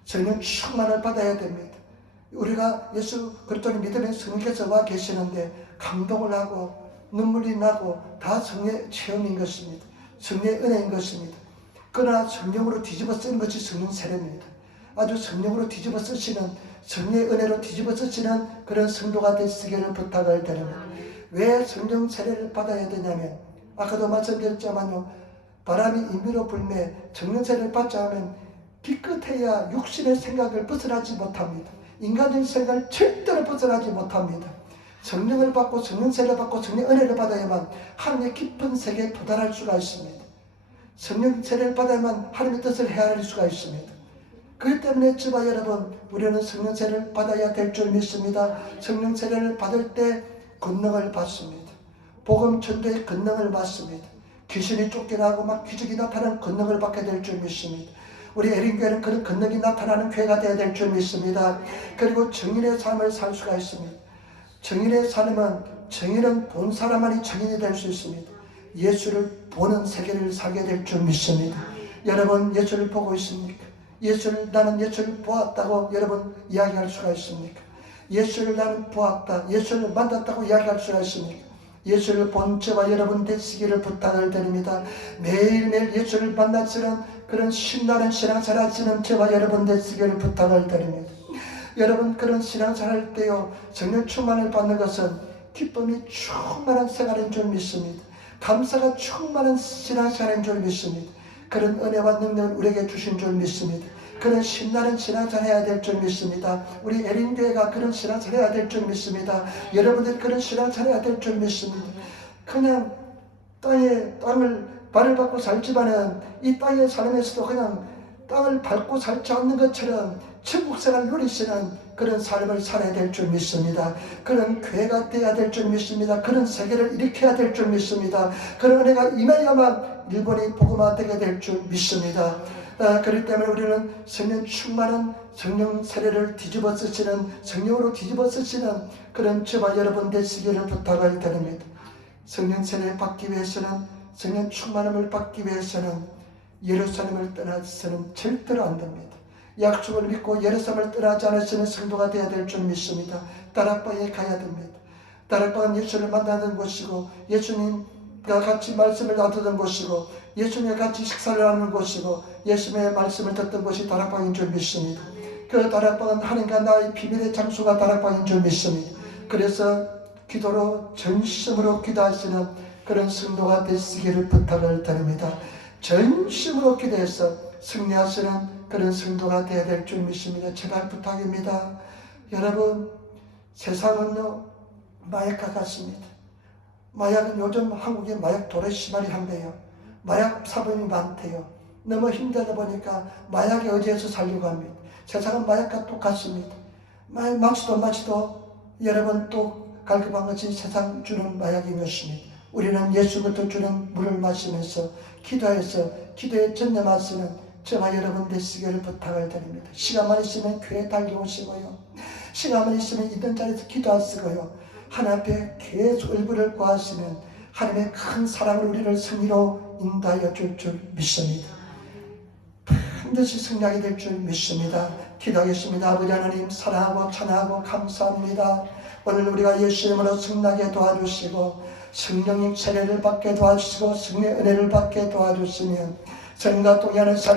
성령 충만을 받아야 됩니다. 우리가 예수 그리스도를 믿으면 성령께서 와 계시는데 감동을 하고 눈물이 나고 다 성령의 체험인 것입니다. 성령의 은혜인 것입니다. 그러나 성령으로 뒤집어 쓰는 것이 성령 세례입니다. 아주 성령으로 뒤집어 쓰시는, 성령의 은혜로 뒤집어 쓰시는 그런 성도가 되시기를 부탁을 드립니다. 왜 성령 세례를 받아야 되냐면, 아까도 말씀드렸지만요, 바람이 임의로 불매 성령 세례를 받자 하면 기껏해야 육신의 생각을 벗어나지 못합니다. 인간의 생각을 절대로 벗어나지 못합니다. 성령을 받고 성령 세례를 받고 성령 은혜를 받아야만 하나님의 깊은 세계에 도달할 수가 있습니다. 성령 세례를 받아야만 하나님의 뜻을 헤아릴 수가 있습니다. 그렇기 때문에 저와 여러분, 우리는 성령 세례를 받아야 될 줄 믿습니다. 성령 세례를 받을 때 권능을 받습니다. 복음 전도의 권능을 받습니다. 귀신이 쫓겨나고 막 기적이 나타나는 권능을 받게 될 줄 믿습니다. 우리 에린교회는 그런 권능이 나타나는 교회가 되어야 될 줄 믿습니다. 그리고 정인의 삶을 살 수가 있습니다. 정인의 삶은, 정인은 본 사람만이 정인이 될 수 있습니다. 예수를 보는 세계를 살게 될 줄 믿습니다. 여러분, 예수를 보고 있습니까? 나는 예수를 보았다고 여러분 이야기할 수가 있습니까? 예수를 나는 보았다, 예수를 만났다고 이야기할 수가 있습니까? 예수를 본 저와 여러분 되시기를 부탁을 드립니다. 매일매일 예수를 만나시는 그런 신나는 신앙생활 하시는 저와 여러분 되시기를 부탁을 드립니다. 여러분, 그런 신앙생활 할 때요, 성령 충만을 받는 것은 기쁨이 충만한 생활인 줄 믿습니다. 감사가 충만한 신앙생활인 줄 믿습니다. 그런 은혜와 능력을 우리에게 주신 줄 믿습니다. 그런 신나는 신앙생활 해야 될 줄 믿습니다. 우리 에린교회가 그런 신앙생활 해야 될 줄 믿습니다. 여러분들이 그런 신앙생활 해야 될 줄 믿습니다. 그냥 땅을 발을 밟고 살지만은 이 땅의 삶에서도 그냥 땅을 밟고 살지 않는 것처럼 천국생활을 누리시는 그런 삶을 살아야 될 줄 믿습니다. 그런 교회가 되어야 될 줄 믿습니다. 그런 세계를 일으켜야 될 줄 믿습니다. 그런 은혜가 임해야만 일본이 복음화되게 될 줄 믿습니다. 그렇기 때문에 우리는 성령 충만한 성령 세례를 뒤집어 쓰시는, 성령으로 뒤집어 쓰시는 그런 저와 여러분 되시기를 부탁을 드립니다. 성령 세례를 받기 위해서는, 성령 충만함을 받기 위해서는 예루살렘을 떠나서는 절대로 안 됩니다. 약속을 믿고 예루살렘을 떠나지 않으시는 성도가 되어야 될 줄 믿습니다. 다락방에 가야 됩니다. 다락방은 예수를 만나는 곳이고, 예수님과 같이 말씀을 나누던 곳이고, 예수님과 같이 식사를 하는 곳이고, 예수님의 말씀을 듣던 곳이 다락방인 줄 믿습니다. 그 다락방은 하나님과 나의 비밀의 장소가 다락방인 줄 믿습니다. 그래서 기도로 전심으로 기도하시는 그런 성도가 되시기를 부탁을 드립니다. 전심으로 기도해서 승리하시는 그런 성도가 되어야 될 줄 믿습니다. 제발 부탁입니다. 여러분, 세상은요, 마약과 같습니다. 마약은 요즘 한국에 마약 도래시발이 한대요. 마약 사범이 많대요. 너무 힘들다 보니까 마약에 의지해서 살려고 합니다. 세상은 마약과 똑같습니다. 마치도 여러분 또 갈급한 것이 세상 주는 마약인 것입니다. 우리는 예수부터 주는 물을 마시면서 기도해서 기도에 전념하시는 저와 여러분 되시기를 부탁을 드립니다. 시간만 있으면 교회 달려오시고요, 시간만 있으면 있는 자리에서 기도하시고요, 하나님 앞에 계속 얼굴을 구하시면 하나님의 큰 사랑을 우리를 승리로 인도하여 줄 믿습니다. 반드시 승리하게 될 줄 믿습니다. 기도하겠습니다. 아버지 하나님, 사랑하고 찬양하고 감사합니다. 오늘 우리가 예수 이름으로 승리하게 도와주시고, 성령님 세례를 받게 도와주시고, 성령의 은혜를 받게 도와주시면 성령과 동의하는